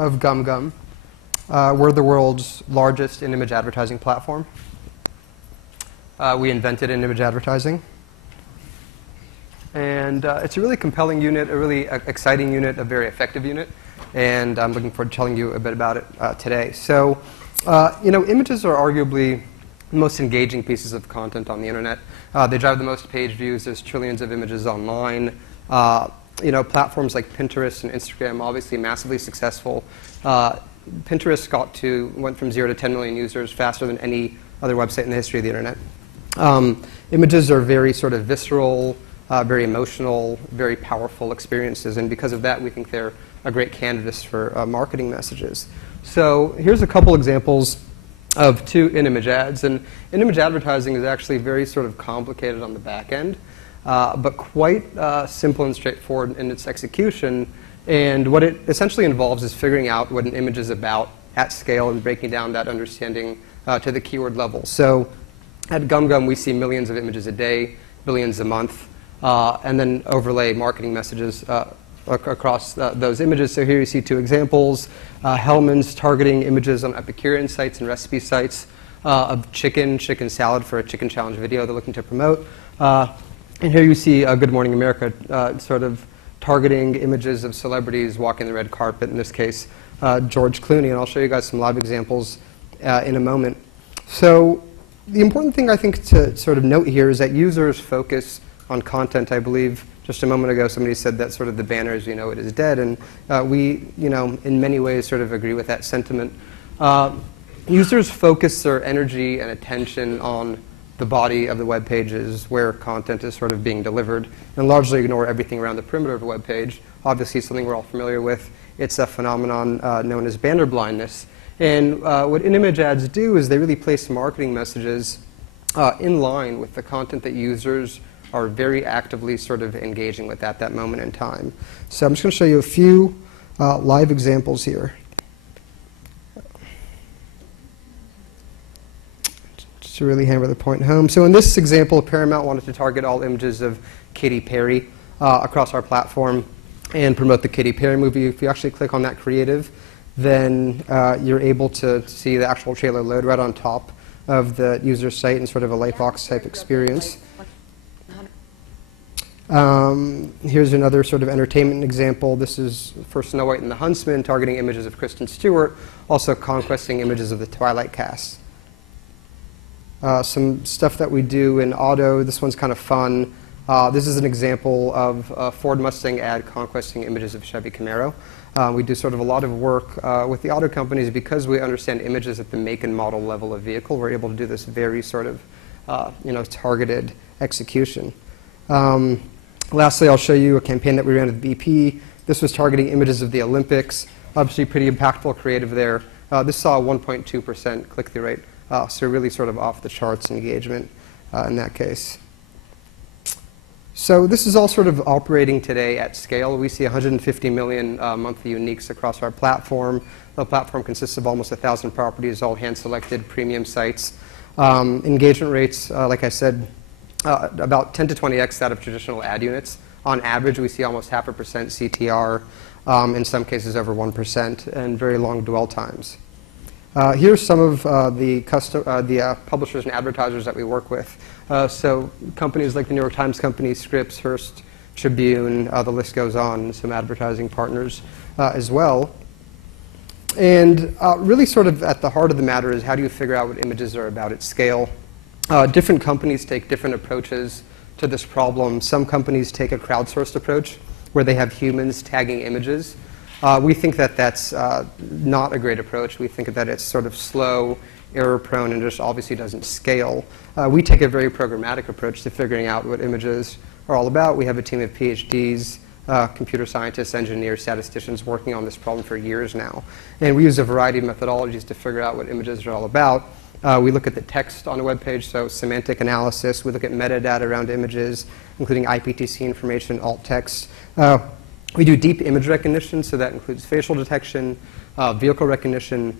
of GumGum. We're the world's largest in-image advertising platform. We invented in-image advertising. And it's a really compelling unit, a really exciting unit, a very effective unit. And I'm looking forward to telling you a bit about it today. So, images are arguably the most engaging pieces of content on the internet. They drive the most page views. There's trillions of images online. Platforms like Pinterest and Instagram, obviously massively successful. Pinterest went from 0 to 10 million users faster than any other website in the history of the internet. Images are very sort of visceral, very emotional, very powerful experiences, and because of that, we think they're a great canvas for marketing messages. So here's a couple examples of 2 in-image ads, and in-image advertising is actually very sort of complicated on the back end, but quite simple and straightforward in its execution. And what it essentially involves is figuring out what an image is about at scale and breaking down that understanding to the keyword level. So at GumGum, we see millions of images a day, billions a month, and then overlay marketing messages across those images. So here you see 2 examples. Hellman's targeting images on Epicurean sites and recipe sites of chicken salad for a chicken challenge video they're looking to promote. And here you see Good Morning America sort of targeting images of celebrities walking the red carpet, in this case, George Clooney. And I'll show you guys some live examples in a moment. So the important thing I think to sort of note here is that users focus on content. I believe just a moment ago somebody said that sort of the banner as you know it is dead, and we, in many ways sort of agree with that sentiment. Users focus their energy and attention on the body of the web pages where content is sort of being delivered, and largely ignore everything around the perimeter of a web page. Obviously, something we're all familiar with. It's a phenomenon known as banner blindness. And what in-image ads do is they really place marketing messages in line with the content that users are very actively sort of engaging with at that moment in time. So I'm just going to show you a few live examples here. To really hammer the point home. So in this example, Paramount wanted to target all images of Katy Perry across our platform and promote the Katy Perry movie. If you actually click on that creative, then you're able to see the actual trailer load right on top of the user site in sort of a lightbox type experience. Here's another sort of entertainment example. This is for Snow White and the Huntsman, targeting images of Kristen Stewart, also conquesting images of the Twilight cast. Some stuff that we do in auto. This one's kind of fun. This is an example of a Ford Mustang ad conquesting images of Chevy Camaro. We do sort of a lot of work with the auto companies because we understand images at the make and model level of vehicle. We're able to do this very sort of targeted execution. Lastly, I'll show you a campaign that we ran with BP. This was targeting images of the Olympics. Obviously, pretty impactful creative there. This saw a 1.2% click-through rate. So really sort of off the charts engagement in that case. So this is all sort of operating today at scale. We see 150 million monthly uniques across our platform. The platform consists of almost 1,000 properties, all hand-selected premium sites. Engagement rates, like I said, about 10 to 20x that of traditional ad units. On average, we see almost 0.5% CTR, in some cases over 1%, and very long dwell times. Here's some of the publishers and advertisers that we work with. So companies like the New York Times Company, Scripps, Hearst, Tribune, the list goes on, some advertising partners as well. And really sort of at the heart of the matter is how do you figure out what images are about at scale? Different companies take different approaches to this problem. Some companies take a crowdsourced approach where they have humans tagging images. We think that that's not a great approach. We think that it's sort of slow, error-prone, and just obviously doesn't scale. We take a very programmatic approach to figuring out what images are all about. We have a team of PhDs, computer scientists, engineers, statisticians working on this problem for years now. And we use a variety of methodologies to figure out what images are all about. We look at the text on a web page, so semantic analysis. We look at metadata around images, including IPTC information, alt text. We do deep image recognition, so that includes facial detection, vehicle recognition,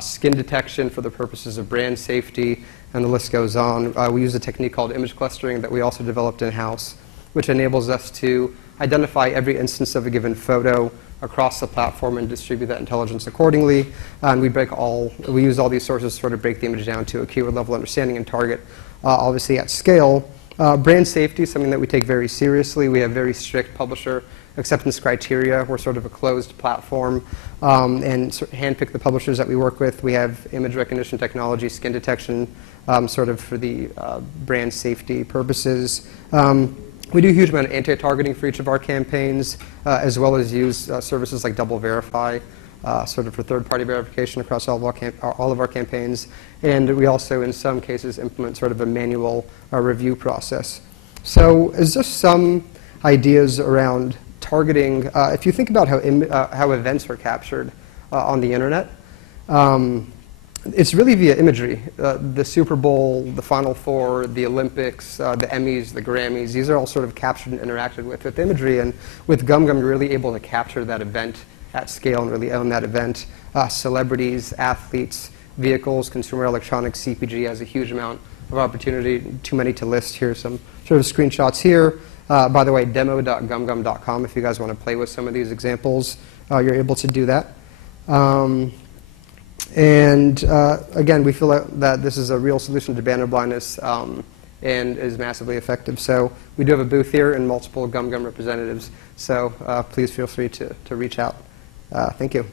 skin detection for the purposes of brand safety, and the list goes on. We use a technique called image clustering that we also developed in-house, which enables us to identify every instance of a given photo across the platform and distribute that intelligence accordingly. And we use all these sources to sort of break the image down to a keyword level understanding and target, obviously at scale. Brand safety is something that we take very seriously. We have very strict publisher acceptance criteria. We're sort of a closed platform and handpick the publishers that we work with. We have image recognition technology, skin detection, sort of for the brand safety purposes. We do a huge amount of anti-targeting for each of our campaigns, as well as use services like Double Verify, sort of for third-party verification across all of our campaigns. And we also, in some cases, implement sort of a manual review process. So as just some ideas around targeting, if you think about how events are captured on the internet, it's really via imagery. The Super Bowl, the Final Four, the Olympics, the Emmys, the Grammys, these are all sort of captured and interacted with imagery. And with GumGum, you're really able to capture that event at scale and really own that event. Celebrities, athletes, vehicles, consumer electronics, CPG has a huge amount of opportunity, too many to list. Here's some sort of screenshots here. By the way, demo.gumgum.com, if you guys want to play with some of these examples, you're able to do that. Again, we feel that this is a real solution to banner blindness and is massively effective. So we do have a booth here and multiple GumGum representatives. So please feel free to reach out. Thank you.